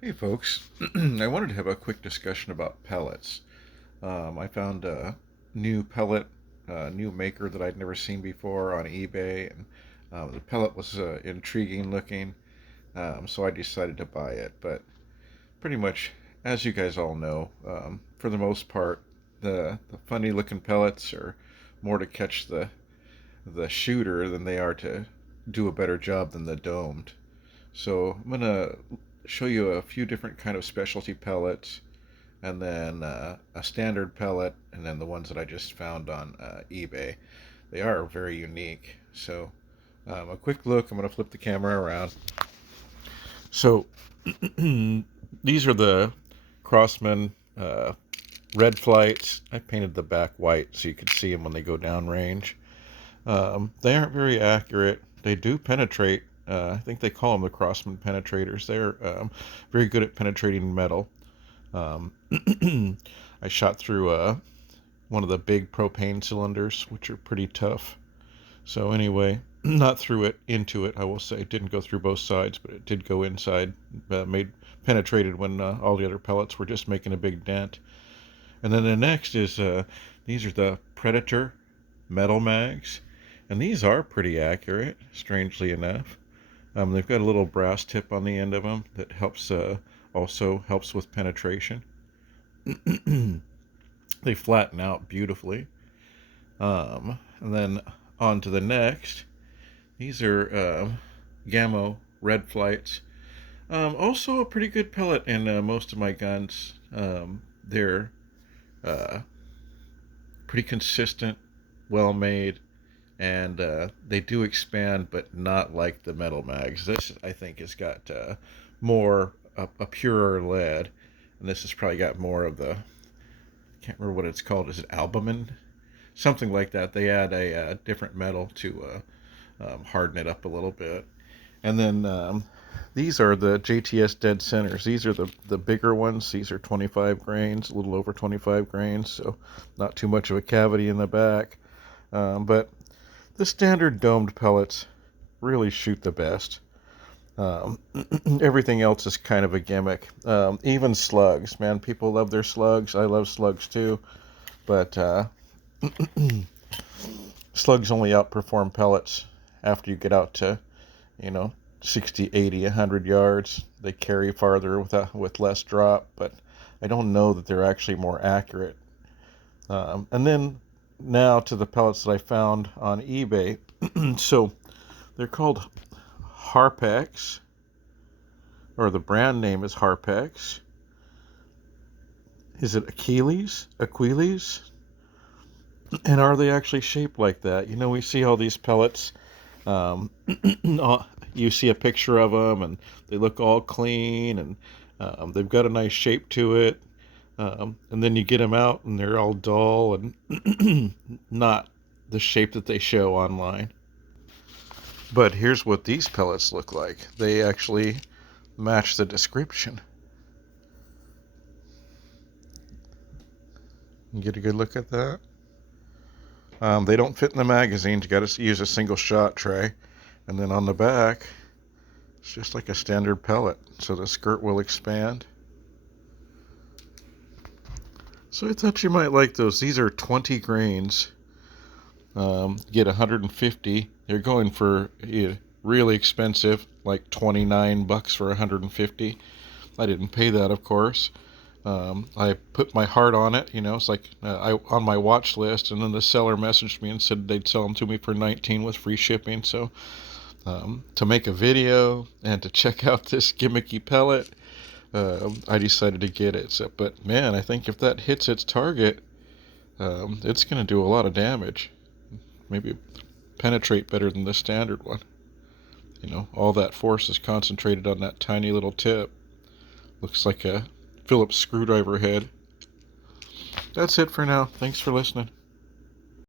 Hey folks, I wanted to have a quick discussion about pellets. I found a new pellet, new maker that I'd never seen before on eBay, and the pellet was intriguing looking, so I decided to buy it. But pretty much, as you guys all know, for the most part, the funny looking pellets are more to catch the shooter than they are to do a better job than the domed. So I'm gonna show you a few different kind of specialty pellets, and then a standard pellet, and then the ones that I just found on eBay. They are very unique. So a quick look. I'm gonna flip the camera around. So these are the Crossman red flights. I painted the back white so you could see them when they go downrange. They aren't very accurate. They do penetrate. I think they call them the Crossman penetrators. They're very good at penetrating metal. Um, I shot through one of the big propane cylinders, which are pretty tough. So anyway, not through it, into it. I will say, it didn't go through both sides, but it did go inside. Made penetrated when all the other pellets were just making a big dent. And then the next is these are the Predator metal mags, and these are pretty accurate, strangely enough. They've got a little brass tip on the end of them that helps also helps with penetration. They flatten out beautifully. And then on to the next. These are Gamo red flights. Also a pretty good pellet in most of my guns. They're uh, pretty consistent, well made, and they do expand, but not like the metal mags. This, I think, has got more a purer lead, and this has probably got more of the, I can't remember what it's called. Is it albumin? Something like that. They add a different metal to harden it up a little bit. And then these are the JTS dead centers. These are the bigger ones. These are 25 grains, a little over 25 grains, so not too much of a cavity in the back. But the standard domed pellets really shoot the best. Um, Everything else is kind of a gimmick. Even slugs, man. People love their slugs. I love slugs too. But slugs only outperform pellets after you get out to, you know, 60, 80, 100 yards. They carry farther with less drop, but I don't know that they're actually more accurate. And then now to the pellets that I found on eBay. So they're called Harpex, or the brand name is Harpex. Is it Achilles? Aquiles? And are they actually shaped like that? You know, we see all these pellets. Um, you see a picture of them, and they look all clean, and they've got a nice shape to it. And then you get them out, and they're all dull and not the shape that they show online. But here's what these pellets look like. They actually match the description. You get a good look at that. They don't fit in the magazine. You got to use a single shot tray. And then on the back, it's just like a standard pellet. So the skirt will expand. So I thought you might like those. These are 20 grains. Get 150. They're going for really expensive, like 29 bucks for 150. I didn't pay that, of course. I put my heart on it. You know, it's like on my watch list, and then the seller messaged me and said they'd sell them to me for 19 with free shipping. So to make a video and to check out this gimmicky pellet, I decided to get it. So, but man, I think if that hits its target, it's going to do a lot of damage. Maybe penetrate better than the standard one. You know, all that force is concentrated on that tiny little tip. Looks like a Phillips screwdriver head. That's it for now. Thanks for listening.